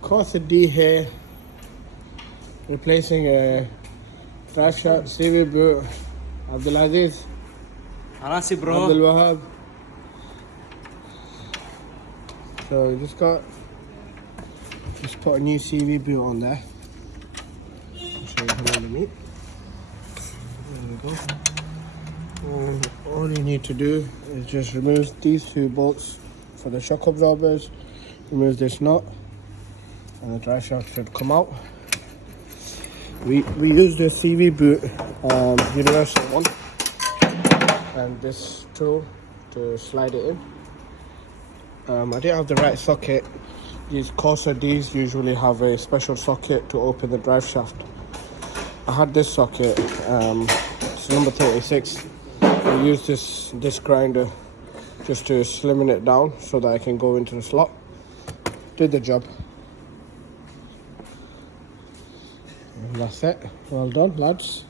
Corsa D here, replacing a drive shaft CV boot. Abdulaziz, Arasi bro. Abdul Wahab. So just put a new CV boot on there. I'll show you how underneath. There we go. And all you need to do is just remove these two bolts for the shock absorbers. Remove this nut, and the drive shaft should come out. We use the CV boot universal one and this tool to slide it in. I didn't have the right socket. These Corsa Ds usually have a special socket to open the drive shaft. I had this socket, it's number 36. I used this grinder just to slimming it down so that I can go into the slot. Did the job. And that's it. Well done, lads.